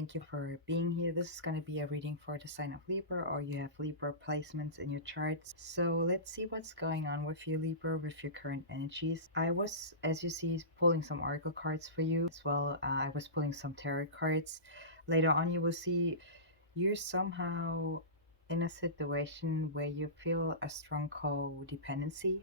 Thank you for being here. This is going to be a reading for the sign of Libra, or you have Libra placements in your charts. So let's see what's going on with you, Libra, with your current energies. I was, as you see, pulling some oracle cards for you as well. I was pulling some tarot cards. Later on, you will see you're somehow in a situation where you feel a strong codependency.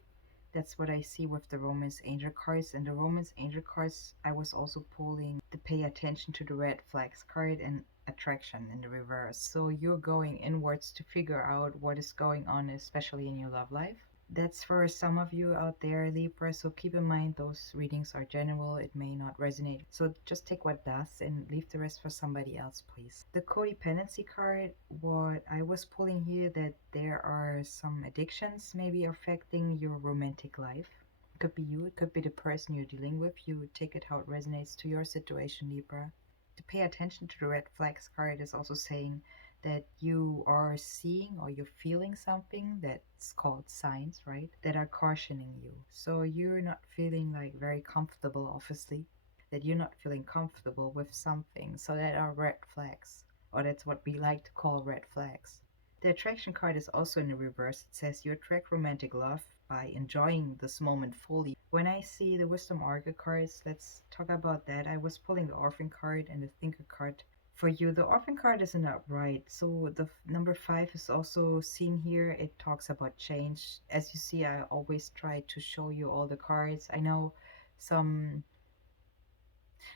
That's what I see with the Romance Angel cards. And the Romance Angel cards, I was also pulling the pay attention to the red flags card and attraction in the reverse. So you're going inwards to figure out what is going on, especially in your love life. That's for some of you out there, Libra, so keep in mind those readings are general. It may not resonate, so just take what does and leave the rest for somebody else, please. The codependency card, what I was pulling here, that there are some addictions maybe affecting your romantic life. It could be you, it could be the person you're dealing with. You take it how it resonates to your situation, Libra. To pay attention to the red flags card is also saying that you are seeing or you're feeling something that's called signs, right? That are cautioning you. So you're not feeling like very comfortable, obviously, that you're not feeling comfortable with something. So that are red flags, or that's what we like to call red flags. The attraction card is also in the reverse. It says you attract romantic love by enjoying this moment fully. When I see the wisdom oracle cards, let's talk about that. I was pulling the orphan card and the thinker card for you. The orphan card is in the upright, so the number 5 is also seen here. It talks about change. As you see, I always try to show you all the cards. I know some,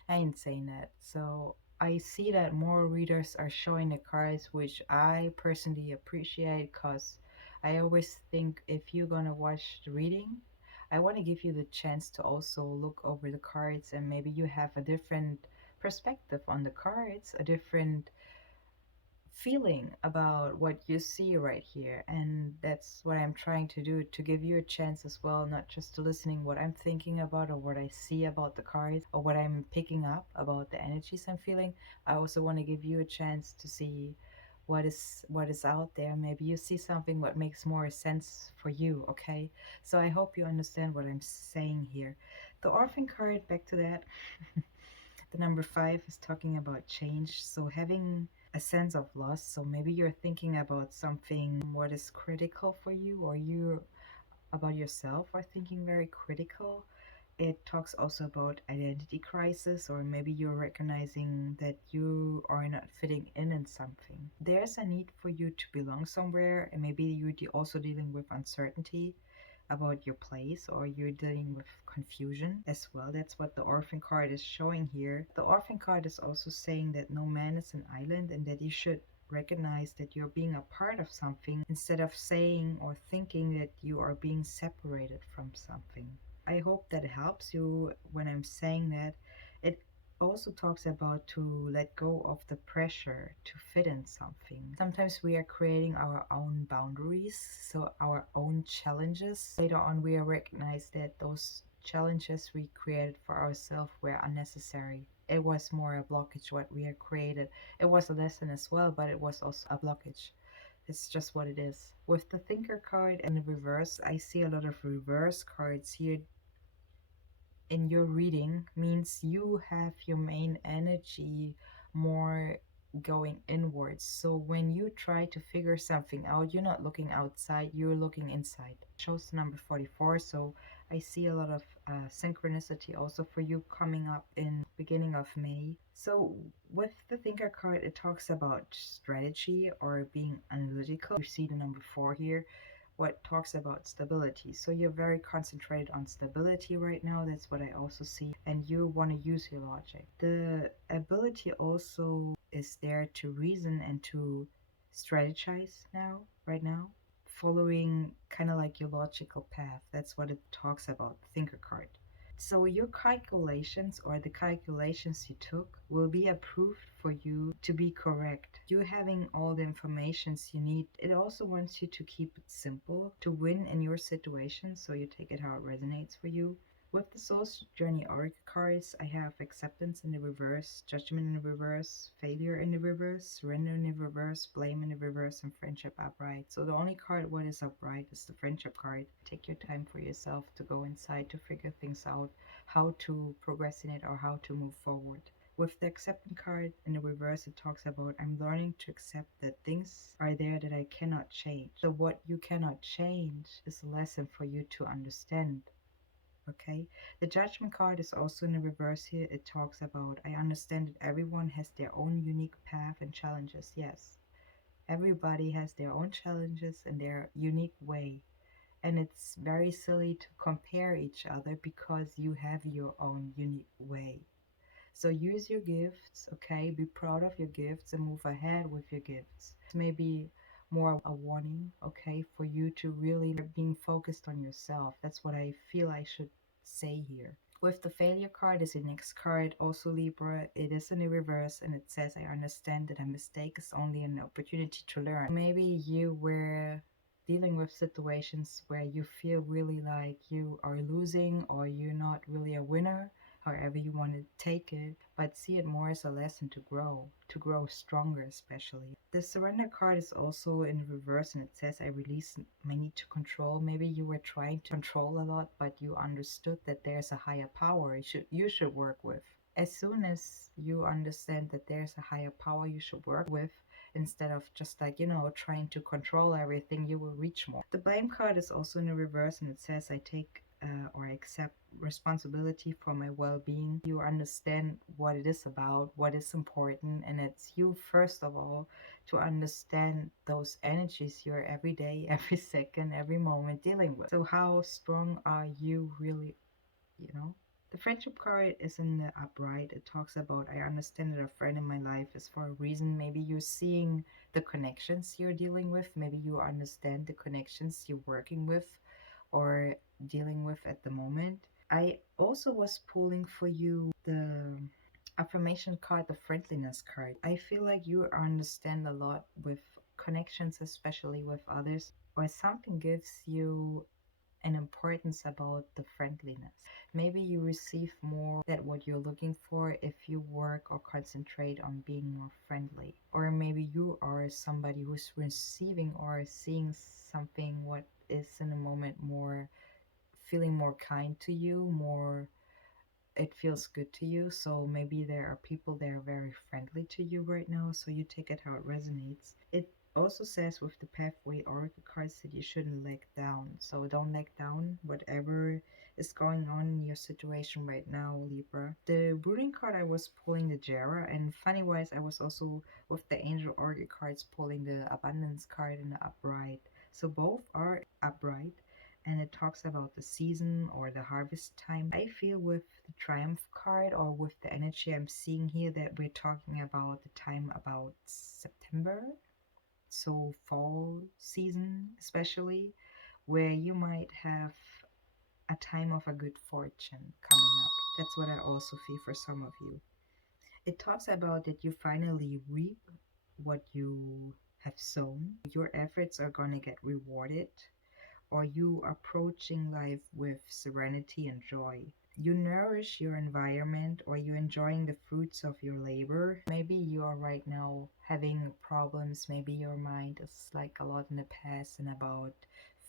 I ain't saying that. So I see that more readers are showing the cards, which I personally appreciate, because I always think if you're gonna watch the reading, I want to give you the chance to also look over the cards, and maybe you have a different perspective on the cards, a different feeling about what you see right here. And that's what I'm trying to do, to give you a chance as well, not just to listening what I'm thinking about or what I see about the cards or what I'm picking up about the energies I'm feeling. I also want to give you a chance to see what is out there. Maybe you see something what makes more sense for you. Okay, so I hope you understand what I'm saying here. The orphan card, back to that. The number 5 is talking about change, so having a sense of loss. So maybe you're thinking about something what is critical for you, or you about yourself are thinking very critical. It talks also about identity crisis, or maybe you're recognizing that you are not fitting in something. There's a need for you to belong somewhere, and maybe you're also dealing with uncertainty about your place, or you're dealing with confusion as well. That's what the orphan card is showing here. The orphan card is also saying that no man is an island, and that you should recognize that you're being a part of something instead of saying or thinking that you are being separated from something. I hope that helps you when I'm saying that. It also talks about to let go of the pressure to fit in something. Sometimes we are creating our own boundaries, so our own challenges. Later on, we recognize that those challenges we created for ourselves were unnecessary. It was more a blockage what we had created. It was a lesson as well, but it was also a blockage. It's just what it is. With the thinker card and the reverse, I see a lot of reverse cards here in your reading. Means you have your main energy more going inwards. So when you try to figure something out, you're not looking outside, you're looking inside. Shows the number 44, so I see a lot of synchronicity also for you coming up in beginning of May. So with the thinker card, it talks about strategy or being analytical. You see the number 4 here, what talks about stability. So you're very concentrated on stability right now. That's what I also see. And you want to use your logic. The ability also is there to reason and to strategize right now, following kind of like your logical path. That's what it talks about, thinker card. So your calculations, or the calculations you took, will be approved for you to be correct. You having all the informations you need. It also wants you to keep it simple, to win in your situation, so you take it how it resonates for you. With the Soul's Journey Oracle cards, I have acceptance in the reverse, judgment in the reverse, failure in the reverse, surrender in the reverse, blame in the reverse, and friendship upright. So the only card what is upright is the friendship card. Take your time for yourself to go inside to figure things out, how to progress in it or how to move forward. With the acceptance card in the reverse, it talks about I'm learning to accept that things are there that I cannot change. So what you cannot change is a lesson for you to understand. Okay, the judgment card is also in the reverse here. It talks about I understand that everyone has their own unique path and challenges. Yes, everybody has their own challenges and their unique way. And it's very silly to compare each other because you have your own unique way. So use your gifts, okay? Be proud of your gifts and move ahead with your gifts. Maybe more a warning, okay, for you to really being focused on yourself. That's what I feel I should say here. With the failure card is the next card, also Libra. It is in the reverse and it says, I understand that a mistake is only an opportunity to learn. Maybe you were dealing with situations where you feel really like you are losing or you're not really a winner, however you want to take it, but see it more as a lesson to grow stronger especially. The surrender card is also in reverse and it says I release my need to control. Maybe you were trying to control a lot, but you understood that there's a higher power you should work with. As soon as you understand that there's a higher power you should work with, instead of just like, trying to control everything, you will reach more. The blame card is also in the reverse and it says I take or I accept responsibility for my well-being. You understand what it is about, what is important, and it's you first of all to understand those energies you're every day, every second, every moment dealing with. So how strong are you really, you know? The friendship card is in the upright. It talks about I understand that a friend in my life is for a reason. Maybe you're seeing the connections you're dealing with. Maybe you understand the connections you're working with or dealing with at the moment. I also was pulling for you the affirmation card, the friendliness card. I feel like you understand a lot with connections, especially with others, or something gives you an importance about the friendliness. Maybe you receive more than what you're looking for if you work or concentrate on being more friendly. Or maybe you are somebody who's receiving or seeing something what is in a moment more feeling more kind to you, more it feels good to you. So maybe there are people that are very friendly to you right now, so you take it how it resonates. It also says with the pathway oracle cards that you shouldn't let down. So don't let down whatever is going on in your situation right now, Libra. The rooting card I was pulling the Jera, and funny wise I was also with the angel oracle cards pulling the abundance card in the upright. So both are upright and it talks about the season or the harvest time. I feel with the Triumph card or with the energy I'm seeing here that we're talking about the time about September, so fall season especially, where you might have a time of a good fortune coming up. That's what I also feel for some of you. It talks about that you finally reap what you have sown. Your efforts are going to get rewarded. Are you approaching life with serenity and joy? You nourish your environment or you enjoying the fruits of your labor. Maybe you are right now having problems. Maybe your mind is like a lot in the past and about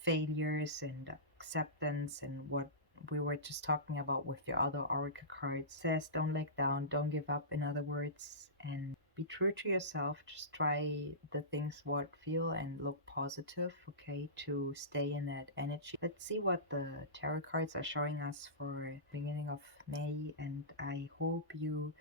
failures and acceptance and what we were just talking about with your other oracle cards. Says don't let down, don't give up in other words, and be true to yourself. Just try the things what feel and look positive, okay, to stay in that energy. Let's see what the tarot cards are showing us for beginning of May, and I hope you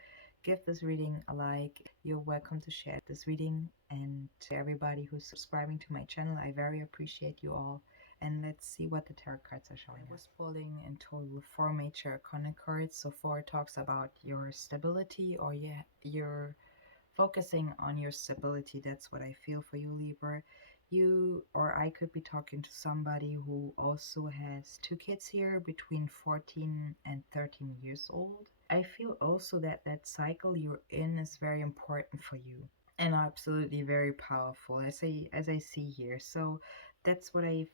give this reading a like. You're welcome to share this reading, and to everybody who's subscribing to my channel, I very appreciate you all. And let's see what the tarot cards are showing. I was pulling in total 4 major arcana cards. So 4 talks about your stability or your focusing on your stability. That's what I feel for you, Libra. You or I could be talking to somebody who also has 2 kids here between 14 and 13 years old. I feel also that that cycle you're in is very important for you and absolutely very powerful as I see here. So that's what I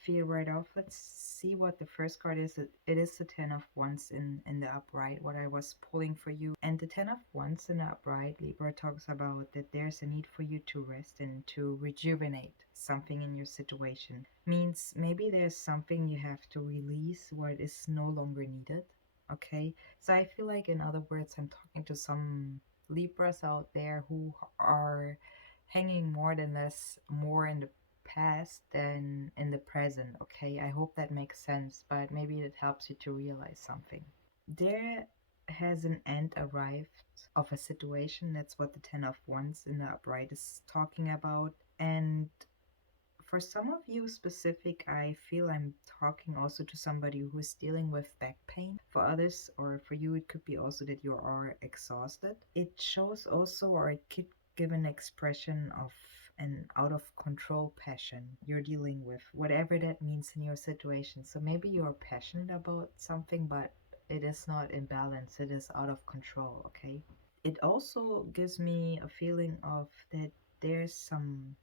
feel right off. Let's see what the first card is. It is the 10 of Wands in the upright, what I was pulling for you. And the 10 of Wands in the upright, Libra talks about that there's a need for you to rest and to rejuvenate something in your situation. Means maybe there's something you have to release what is no longer needed. Okay, so I feel like, in other words, I'm talking to some Libras out there who are hanging more than less more in the past than in the present. Okay, I hope that makes sense, but maybe it helps you to realize something. There has an end arrived of a situation. That's what the Ten of Wands in the upright is talking about. And for some of you specific, I feel I'm talking also to somebody who is dealing with back pain. For others, or for you, it could be also that you are exhausted. It shows also, or it could give an expression of an out of control passion you're dealing with, whatever that means in your situation. So maybe you're passionate about something, but it is not in balance, it is out of control, okay? It also gives me a feeling of that there's some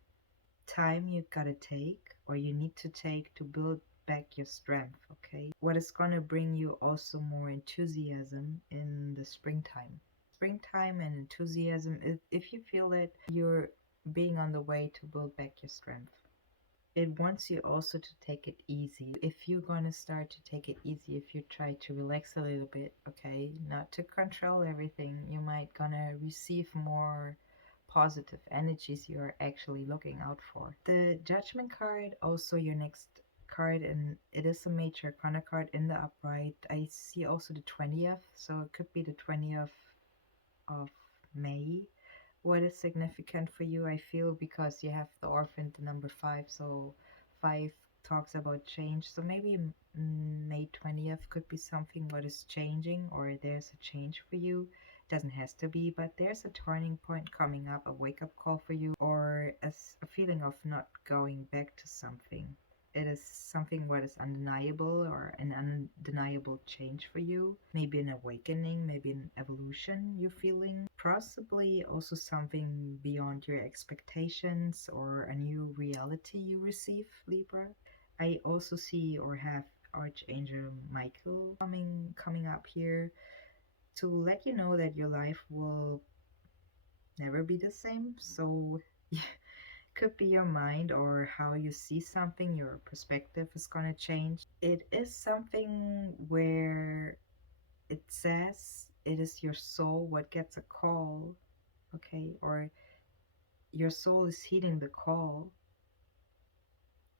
time you gotta take, or you need to take, to build back your strength, okay? What is gonna bring you also more enthusiasm in the springtime. Springtime and enthusiasm, if you feel that you're being on the way to build back your strength. It wants you also to take it easy. If you're gonna start to take it easy, if you try to relax a little bit, okay, not to control everything, you might gonna receive more positive energies you're actually looking out for. The Judgment card, also your next card, and it is a major arcana card in the upright. I see also the 20th, so it could be the 20th of May. What is significant for you, I feel, because you have the orphan, the number 5, so 5 talks about change. So maybe May 20th could be something what is changing, or there's a change for you. Doesn't has to be, but there's a turning point coming up, a wake up call for you, or as a feeling of not going back to something. It is something what is undeniable, or an undeniable change for you. Maybe an awakening, maybe an evolution you're feeling. Possibly also something beyond your expectations, or a new reality you receive, Libra. I also see or have Archangel Michael coming up here to let you know that your life will never be the same. So could be your mind or how you see something, your perspective is going to change. It is something where it says it is your soul what gets a call, okay, or your soul is heeding the call.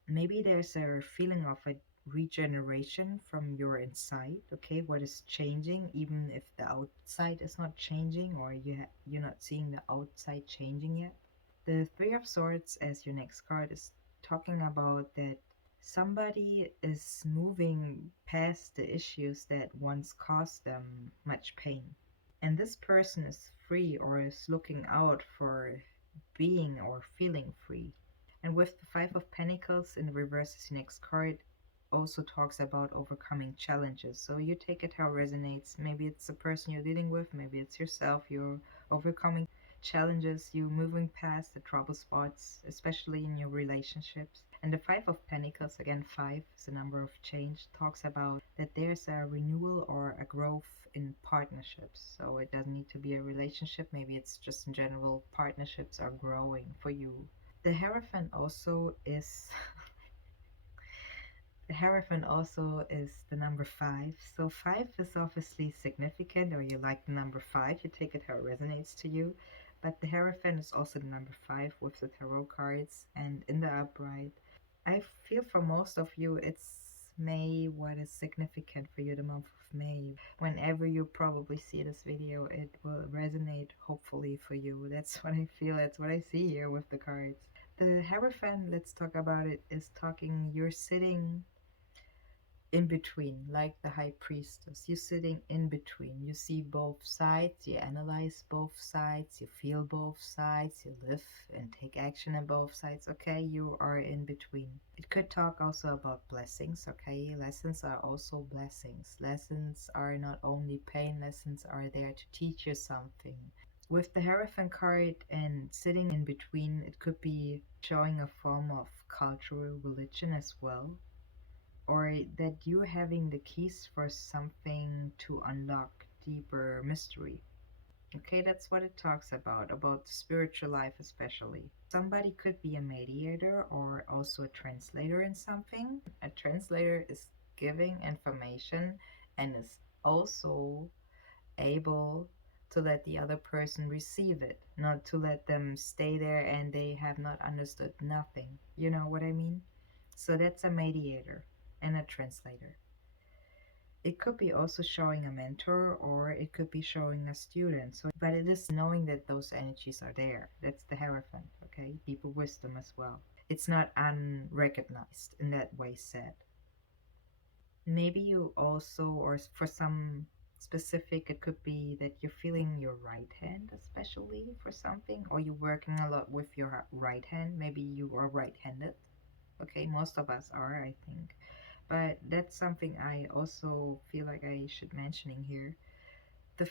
Maybe there's a feeling of a regeneration from your inside, okay, what is changing, even if the outside is not changing, or you're not seeing the outside changing yet. The Three of Swords as your next card is talking about that somebody is moving past the issues that once caused them much pain. And this person is free, or is looking out for being or feeling free. And with the Five of Pentacles in the reverse as your next card, also talks about overcoming challenges. So you take it how it resonates. Maybe it's the person you're dealing with, maybe it's yourself. You're overcoming challenges, you moving past the trouble spots, especially in your relationships. And the Five of Pentacles, again, 5 is the number of change, talks about that there's a renewal or a growth in partnerships. So it doesn't need to be a relationship, maybe it's just in general partnerships are growing for you. The Hierophant also is the Hierophant also is the number 5. So 5 is obviously significant, or you like the number 5, you take it how it resonates to you. But the Hierophant is also the number 5 with the tarot cards and in the upright. I feel for most of you it's May, what is significant for you, the month of May. Whenever you probably see this video, it will resonate hopefully for you. That's what I feel, that's what I see here with the cards. The Hierophant, let's talk about it, is talking, you're sitting in between, like the high priestess. You're sitting in between. You see both sides, you analyze both sides, you feel both sides, you live and take action in both sides. Okay, you are in between. It could talk also about blessings. Okay, lessons are also blessings. Lessons are not only pain, lessons are there to teach you something. With the Hierophant card and sitting in between, it could be showing a form of cultural religion as well, or that you're having the keys for something to unlock deeper mystery. Okay, that's what it talks about the spiritual life especially. Somebody could be a mediator or also a translator in something. A translator is giving information and is also able to let the other person receive it, not to let them stay there and they have not understood nothing. You know what I mean? So that's a mediator and a translator. It could be also showing a mentor or it could be showing a student. So, but it is knowing that those energies are there. That's the Hierophant, okay? Deeper wisdom as well. It's not unrecognized in that way said. Maybe you also, or for some specific, it could be that you're feeling your right hand, especially for something, or you're working a lot with your right hand. Maybe you are right handed. Okay, most of us are, I think. But that's something I also feel like I should mentioning here. The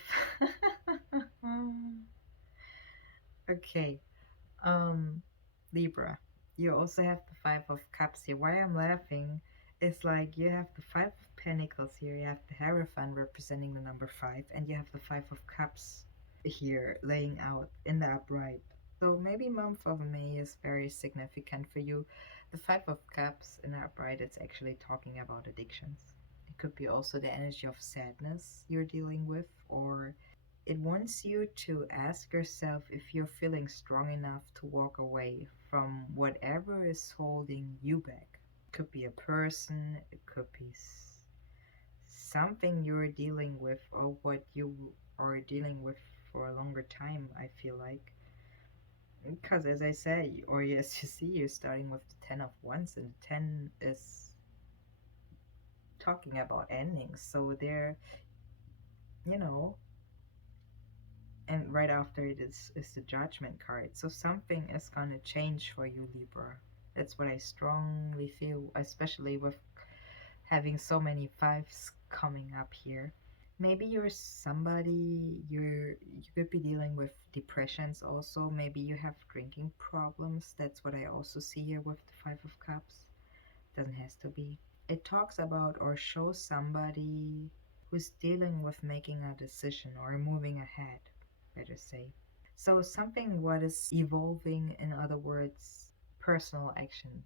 okay, um, Libra. You also have the Five of Cups here. Why I'm laughing is like you have the Five of Pentacles here. You have the Hierophant representing the number five, and you have the Five of Cups here laying out in the upright. So maybe month of May is very significant for you. The Five of Cups in the upright, it's actually talking about addictions. It could be also the energy of sadness you're dealing with, or it wants you to ask yourself if you're feeling strong enough to walk away from whatever is holding you back. It could be a person, it could be something you're dealing with, or what you are dealing with for a longer time, I feel like. Because as I said, or as you see, you're starting with the 10 of Wands, and the 10 is talking about endings. So there, you know, and right after it is the Judgment card. So something is going to change for you, Libra. That's what I strongly feel, especially with having so many fives coming up here. Maybe you're somebody, you could be dealing with depressions also. Maybe you have drinking problems. That's what I also see here with the Five of Cups. Doesn't have to be. It talks about or shows somebody who's dealing with making a decision or moving ahead, better say. So something what is evolving, in other words, personal action,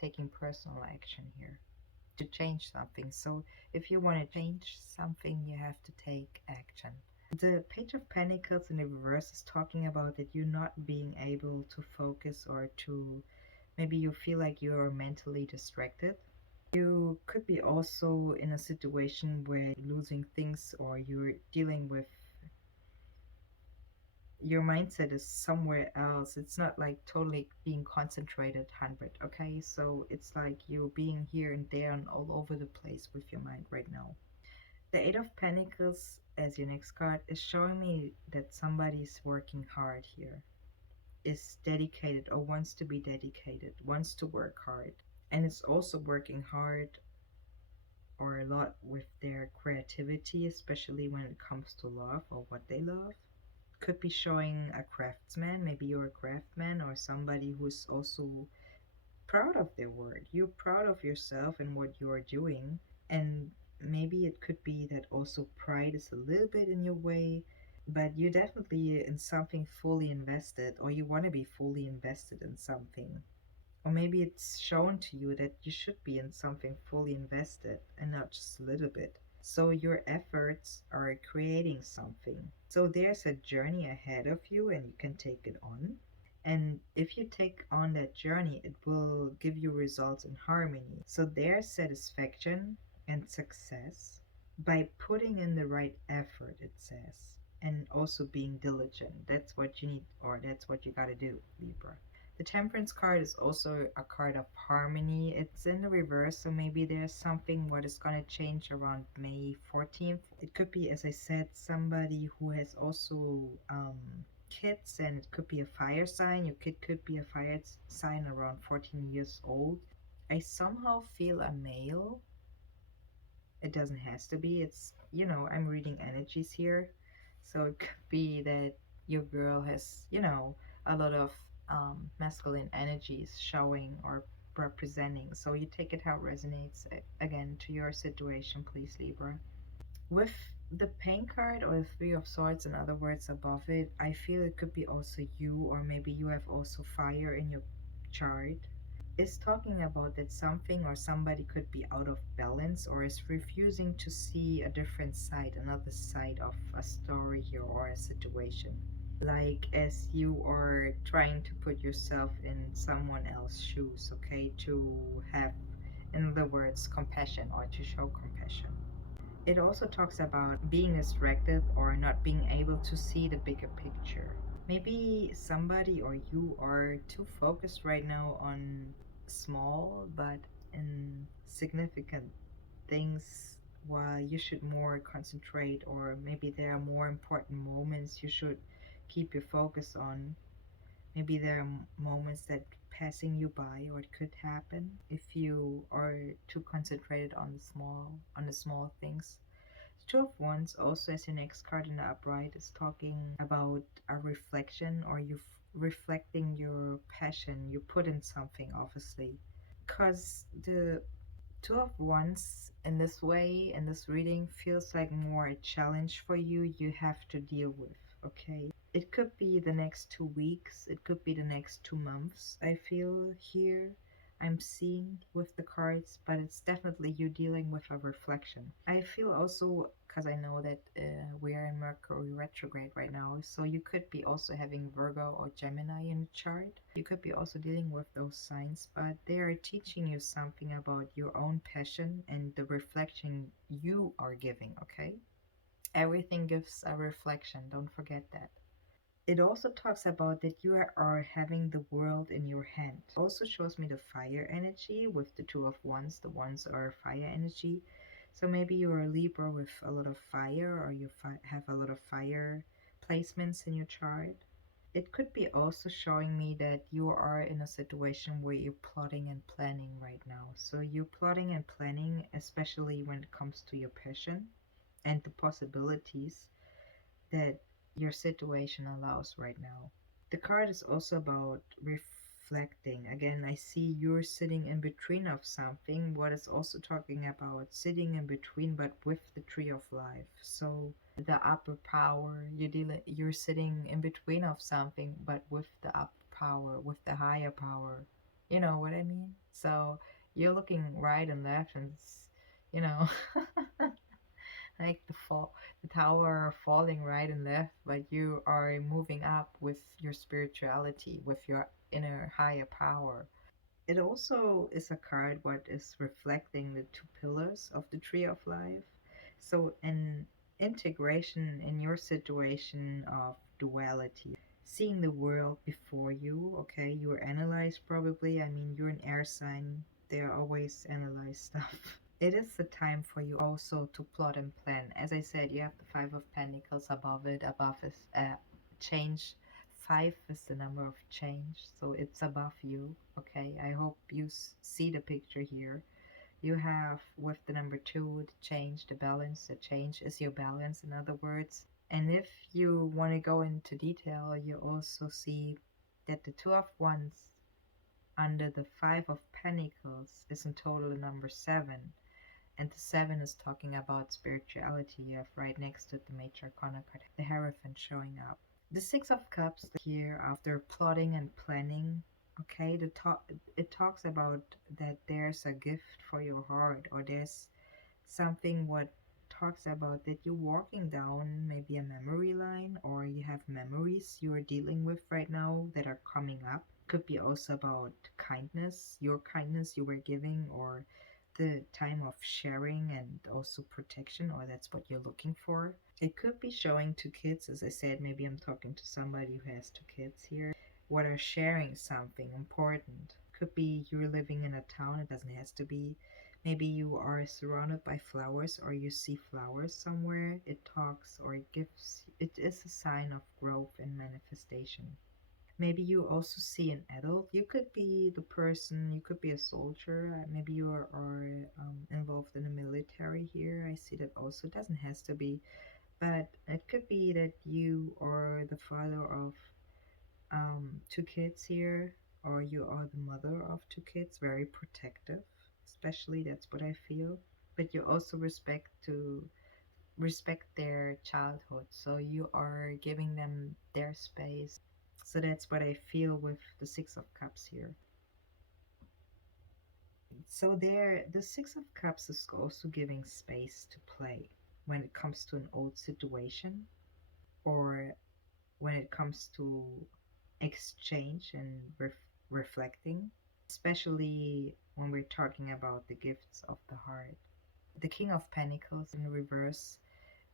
taking personal action here to change something. So if you want to change something, you have to take action. The Page of Pentacles in the reverse is talking about that you're not being able to focus, or to maybe you feel like you are mentally distracted. You could be also in a situation where you're losing things, or you're dealing with your mindset is somewhere else. It's not like totally being concentrated 100, okay? So it's like you being here and there and all over the place with your mind right now. The Eight of Pentacles as your next card is showing me that somebody's working hard here, is dedicated or wants to be dedicated, wants to work hard, and is also working hard or a lot with their creativity, especially when it comes to love or what they love. Could be showing a craftsman, maybe you're a craftsman, or somebody who's also proud of their work. You're proud of yourself and what you're doing, and maybe it could be that also pride is a little bit in your way, but you're definitely in something fully invested, or you want to be fully invested in something. Or maybe it's shown to you that you should be in something fully invested and not just a little bit. So your efforts are creating something. So there's a journey ahead of you and you can take it on. And if you take on that journey, it will give you results in harmony. So there's satisfaction and success by putting in the right effort, it says, and also being diligent. That's what you need, or that's what you got to do, Libra. The Temperance card is also a card of harmony. It's in the reverse, so maybe there's something what is going to change around May 14th. It could be, as I said, somebody who has also kids, and it could be a fire sign. Your kid could be a fire sign around 14 years old. I somehow feel a male. It doesn't has to be. It's, I'm reading energies here. So it could be that your girl has, a lot of masculine energies showing or representing. So you take it how it resonates, again, to your situation, please, Libra. With the Pain card, or the Three of Swords, in other words, above it, I feel it could be also you, or maybe you have also fire in your chart. Is talking about that something or somebody could be out of balance or is refusing to see a different side, another side of a story here or a situation. Like as you are trying to put yourself in someone else's shoes, okay, to have, in other words, compassion or to show compassion. It also talks about being distracted or not being able to see the bigger picture. Maybe somebody or you are too focused right now on small but insignificant things while you should more concentrate, or maybe there are more important moments you should keep your focus on. Maybe there are moments that passing you by or it could happen if you are too concentrated on the small things. Two of Wands, also as your next card in the upright, is talking about a reflection or you reflecting your passion. You put in something, obviously. Because the Two of Wands in this way, in this reading, feels like more a challenge for you you have to deal with, okay? It could be the next 2 weeks, it could be the next 2 months, I feel here. I'm seeing with the cards, but it's definitely you dealing with a reflection. I feel also, because I know that we are in Mercury retrograde right now, so you could be also having Virgo or Gemini in the chart. You could be also dealing with those signs, but they are teaching you something about your own passion and the reflection you are giving, okay? Everything gives a reflection, don't forget that. It also talks about that you are having the world in your hand. It also shows me the fire energy with the Two of Wands. The Wands are fire energy. So maybe you're a Libra with a lot of fire, or you have a lot of fire placements in your chart. It could be also showing me that you are in a situation where you're plotting and planning right now. So you're plotting and planning, especially when it comes to your passion and the possibilities that your situation allows right now. The card is also about reflecting. Again, I see you're sitting in between of something. What is also talking about sitting in between, but with the tree of life. So the upper power, you're sitting in between of something, but with the upper power, with the higher power. You know what I mean? So you're looking right and left, and you know, like the tower falling right and left, but you are moving up with your spirituality, with your inner higher power. It also is a card what is reflecting the two pillars of the tree of life. So an integration in your situation of duality, seeing the world before you, okay? You analyze probably, I mean, you're an air sign, they always analyze stuff. It is the time for you also to plot and plan. As I said, you have the Five of Pentacles above it. Above is change. Five is the number of change, so it's above you. Okay, I hope you see the picture here. You have with the number two, the change, the balance. The change is your balance, in other words. And if you want to go into detail, you also see that the Two of Wands under the Five of Pentacles is in total the number seven. And the seven is talking about spirituality. You have right next to it the Major Arcana card, the Hierophant showing up. The Six of Cups here, after plotting and planning, okay, it talks about that there's a gift for your heart, or there's something what talks about that you're walking down maybe a memory line, or you have memories you are dealing with right now that are coming up. Could be also about kindness, your kindness you were giving, or the time of sharing and also protection, or that's what you're looking for. It could be showing to kids, as I said, maybe I'm talking to somebody who has two kids here, what are sharing something important. Could be you're living in a town, it doesn't have to be. Maybe you are surrounded by flowers or you see flowers somewhere. It talks or it gives, it is a sign of growth and manifestation. Maybe you also see an adult. You could be the person, you could be a soldier. Maybe you are involved in the military here. I see that also. It doesn't has to be, but it could be that you are the father of two kids here, or you are the mother of two kids, very protective, especially that's what I feel. But you also respect their childhood, so you are giving them their space. So that's what I feel with the Six of Cups here. So there, the Six of Cups is also giving space to play when it comes to an old situation, or when it comes to exchange and reflecting, especially when we're talking about the gifts of the heart. The King of Pentacles in reverse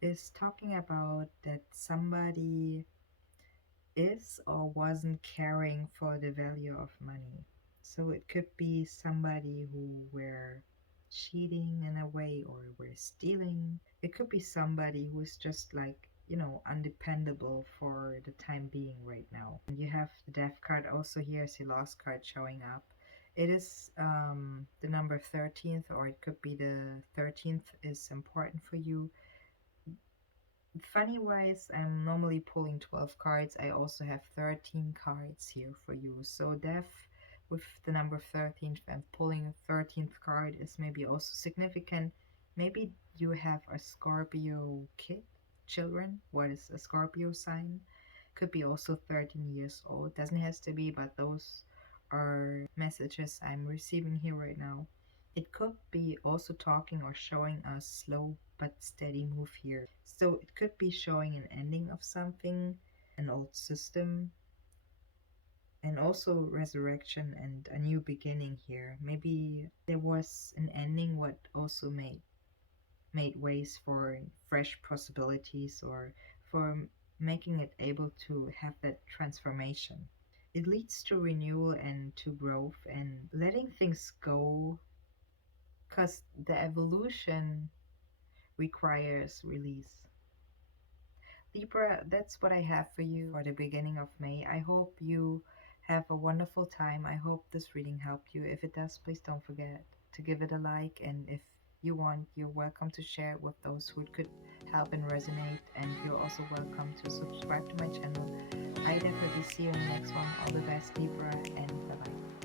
is talking about that somebody is or wasn't caring for the value of money. So it could be somebody who were cheating in a way or were stealing. It could be somebody who's just like, undependable for the time being right now. And you have the Death card also here as the Lost card showing up. It is the number 13th, or it could be the 13th is important for you. Funny wise, I'm normally pulling 12 cards. I also have 13 cards here for you. So Death with the number 13th and pulling a 13th card is maybe also significant. Maybe you have a Scorpio kid, children. What is a Scorpio sign? Could be also 13 years old. Doesn't have to be, but those are messages I'm receiving here right now. It could be also talking or showing a slow but steady move here. So it could be showing an ending of something, an old system, and also resurrection and a new beginning here. Maybe there was an ending what also made ways for fresh possibilities, or for making it able to have that transformation. It leads to renewal and to growth and letting things go, because the evolution requires release. Libra, that's what I have for you for the beginning of May. I hope you have a wonderful time. I hope this reading helped you. If it does, please don't forget to give it a like. And if you want, you're welcome to share it with those who it could help and resonate. And you're also welcome to subscribe to my channel. I definitely see you in the next one. All the best, Libra, and bye bye.